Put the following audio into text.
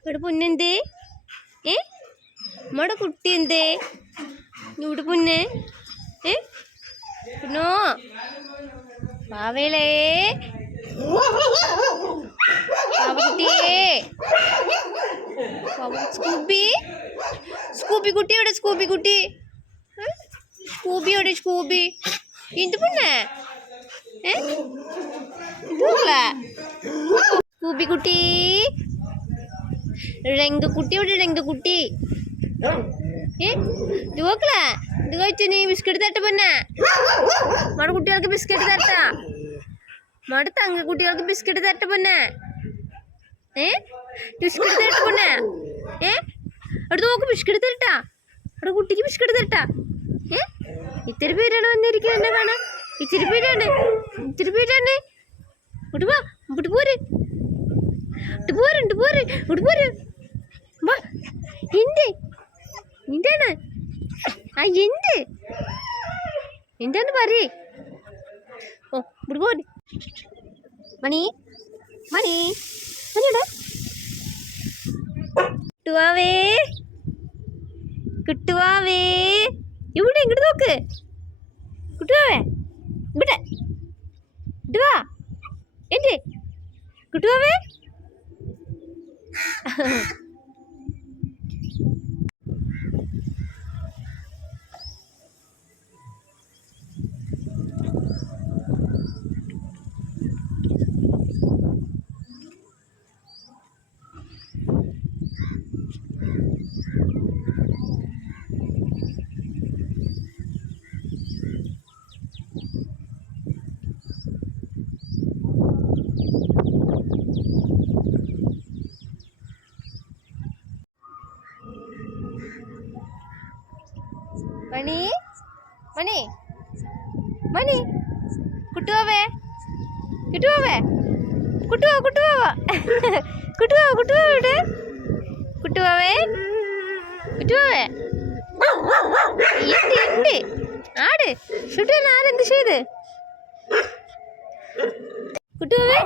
ഇവിടെ പൊന്നെന്തേ? നമ്മുടെ കുട്ടി എന്തേ ഇവിടെ പൊന്നെ? പൊന്നോ പാവേലേ, പാവക്കുട്ടിയേ, സ്കൂബി, സ്കൂബി കുട്ടി എവിടെ? സ്കൂബി കുട്ടി, സ്കൂബി എവിടെ? സ്കൂബി എന്ത് പൊന്നെ? സ്കൂബി കുട്ടി, രംഗക്കുട്ടി എവിടെ? രംഗക്കുട്ടി ഇത് നോക്കലേ, ഇത് കഴിച്ചു നീ ബിസ്ക്കറ്റ് തരട്ടെ പൊന്നെ? നമ്മുടെ കുട്ടികൾക്ക് ബിസ്ക്കറ്റ് തരട്ടാ? നമ്മുടെ തങ്ക കുട്ടികൾക്ക് ബിസ്ക്കറ്റ് തരട്ടെ പൊന്നെ? ബിസ്ക്കറ്റ് തരട്ടെ പൊന്നെ? അവിടെ നോക്ക്, ബിസ്ക്കറ്റ് തരട്ടാ? അവിടെ കുട്ടിക്ക് ബിസ്ക്കറ്റ് തരട്ടാ? ഇത്തിരി പേരാണ് വന്നിരിക്കുന്നത് എന്നെ കാണാൻ. ഇത്തിരി പേരാണ്, ഇത്തിരി പേരാണ്. ഇങ്ങോട്ട് വാ, ഇങ്ങോട്ട് പോര്, ഇട്ട് പോര്, ഇട്ട് പോര്, ഇങ്ങോട്ട് പോര്. വാ, എന്ത് എന്താണ്? എന്ത് എന്താന്ന് പറയേ? ഓ ഇവിടെ പോര്. മണി, മണി, മണിയുടെ കുട്ടുവാവേ, കുട്ടുവാവേ, ഇവിടെ ഇങ്ങോട്ട് നോക്ക്. കുട്ടുവാവേ ഇവിടെ ഇടുവാ. എന്തേ കുട്ടുവാവേ? മണി, മണി, മണി, കുട്ടുവാവേ, കുട്ടുവാവേ, കുട്ടുവാ, കുട്ടുവാവ, കുട്ടുവാ, കുട്ടുവാവിടെ, കുട്ടുവാവേ, കുട്ടുവാവേ, എന്ത് എന്ത് ആട് ഷുട്ടൻ ആരെന്ത് ചെയ്ത്? കുട്ടുവാവേ